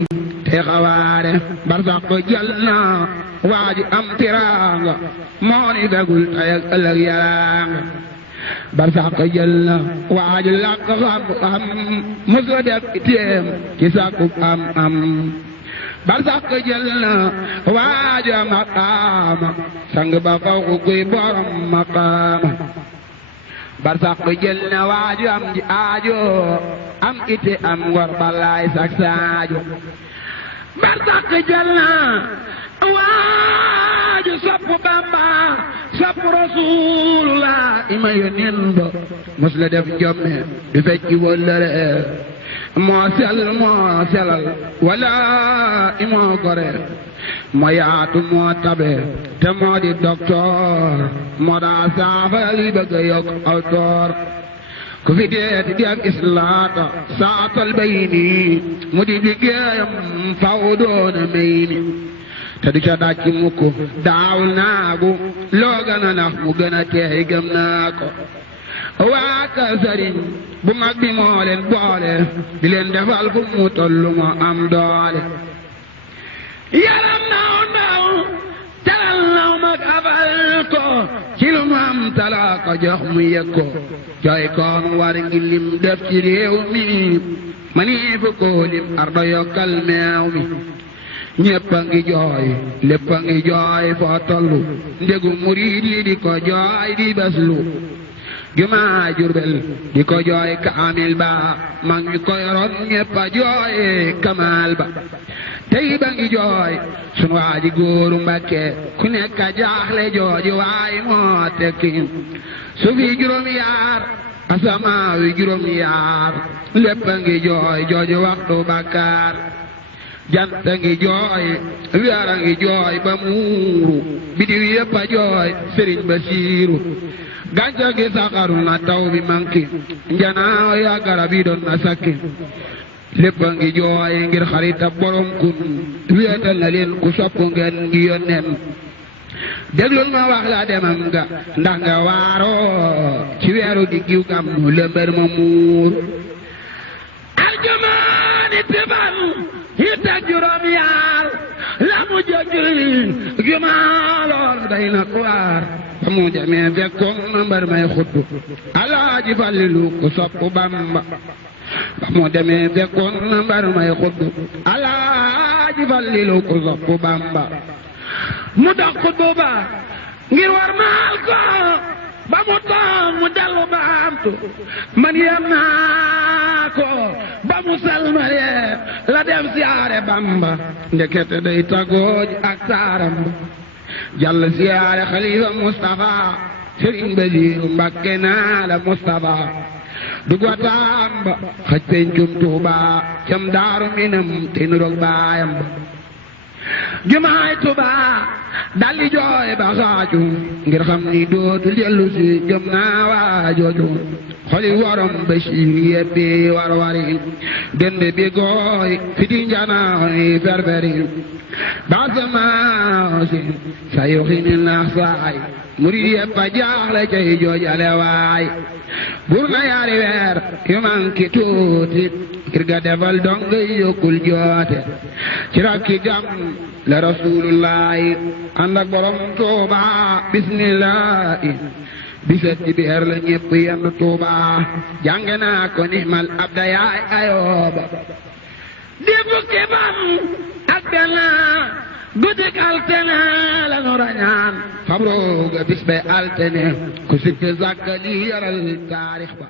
te xawaare barsax ko jël na waaju am tiraanga moo ni dagul tey ak ëllëg yaraanga barsax ko jël na waaju làkk xam musu def itéem ci sàkku am barsax ko jël na waaju am maqaama sang ba faw ku kuy borom maqaama barsax ko jël na waaju am ji aajo am ite am ngor balaay sak saajo barsax ko jël na waaju sopp Bamba sopp Rasulullah ima yónneen ba mos la def jomme du fecci wëllëre moo selal wala imoo gore moo yaatu moo tabe te moo di docteur moo daa saafara li bëgg a yokk aw toor ku fi deeti di ak islaata saatal bayni mu di liggéeyam faw doona mayni te du ca dàcc mukk daawul naagu loo gën a nax mu gën a teey gëm naa ko waa ka sëriñ bu mag bi moo leen boole di leen defal fu mu tollu moo am doole yaram naw talal naw mag abal ko ci lu mu am tala ko jox mu yëg ko jooy koon war ngi lim def ci réew mi mani fu ko lim ardo yokkal meew mi ñépp a ngi jooy lépp a ngi jooy foo tollu ndegu murid yi di ko jooy di beslu jumaa Jurbel di ko jooy kaamil ba mag ñi ko yoroon ñépp a jooy kamaal ba tey ba ngi jooy sunu waa ji góoru Mbàkke ku nekk a jaaxle jooji waay moo tekki su fi juróom yaar asamaa wi juróom yaar lépp a ngi jooy jooji waxtu bakkaar jant a ngi jooy weer a ngi jooy ba muuru bidiw yépp a jooy Sëriñ Basiiru gàncax gi saxaru na taw bi manki njanaaw ya garab yi doon na sakki lépp a ngi jooy ngir xarita borom kun wéetal na leen ku sopp ngeen ngi yónneen déglul ma wax la demam nga ndax nga waaroo ci weeru diggiw gam nu lëmbër ma muur aljumaani tiban hitta juróom yaar la mu jëjëli jumaa lool day na waar ba mu demee fekkoon na mbar may xutbu Alaaji Fallilu ku sopp Bamba ba mu demee fekkoon na mbar may xutbu Alaaji Fallilu ku sopp Bamba mu dox xutbu ba ngir war maal ko ba mu toog mu dellu baamtu man yem naa ko ba mu salmalee la dem siyaare Bamba ndekete day tagooj ak saaram ba jàll siyaare xalifa Mustafa Sëriñ Basiiru Mbàkke naa la Mustafa dugwa Tamba xaj pencum Tuuba cam Daaru Minam te nuroog baayam ba jumaay Tuuba dalli jooy ba xaaju ngir xam ni dootu dellu si jëm naa waa jooju xoli warom Basiir yebbi warwari dende bi gooy fiti njanaaw ferferi basamaasi sa yoxini naax saay murid yépp a jaaxle cay joojale waay bur na yaari weer yu manki tuuti ngir ga defal donga yokkul joote ci rakki gam la Rasulullaahi ànd ak borom Tuuba bismillaahi bisat di beer la ñépp yenn Tuuba jàng naa ko ni'mal abda yaay ayooba di fukki fan ak benn guddik altene la nu rañaan xabrooga bis be altene ku sikk zàkka li yaral taarix ba